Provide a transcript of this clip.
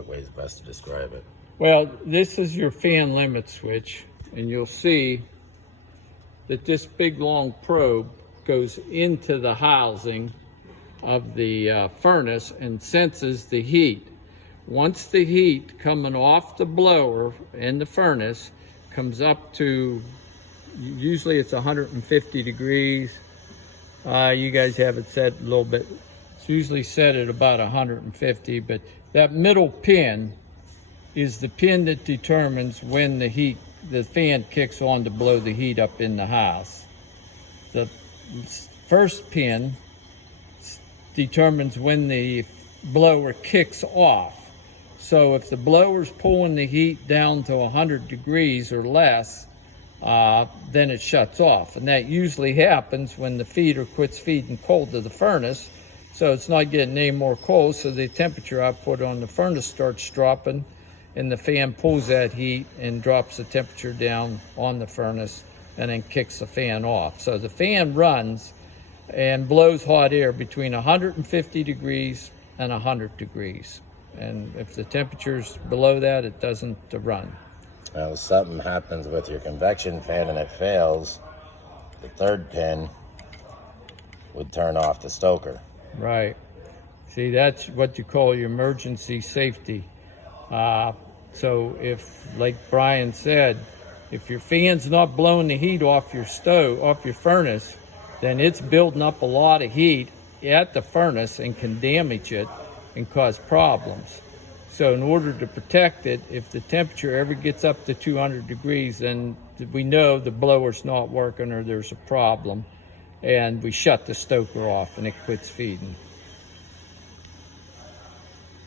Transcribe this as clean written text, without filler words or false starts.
what way is best to describe it? Well, this is your fan limit switch, and you'll see that this big long probe goes into the housing of the furnace and senses the heat. Once the heat coming off the blower in the furnace comes up to, usually it's 150 degrees. You guys have it set a little bit. It's usually set at about 150, but that middle pin is the pin that determines when the fan kicks on to blow the heat up in the house. The first pin determines when the blower kicks off. So if the blower's pulling the heat down to 100 degrees or less, then it shuts off. And that usually happens when the feeder quits feeding cold to the furnace. So it's not getting any more cold, so the temperature output on the furnace starts dropping, and the fan pulls that heat and drops the temperature down on the furnace and then kicks the fan off. So the fan runs and blows hot air between 150 degrees and 100 degrees. And if the temperature's below that, it doesn't run. Well, if something happens with your convection fan and it fails, the third pin would turn off the stoker. Right. See, that's what you call your emergency safety. So if, like Brian said, if your fan's not blowing the heat off your stove, off your furnace, then it's building up a lot of heat at the furnace and can damage it and cause problems. So in order to protect it, if the temperature ever gets up to 200 degrees, then we know the blower's not working or there's a problem, and we shut the stoker off and it quits feeding.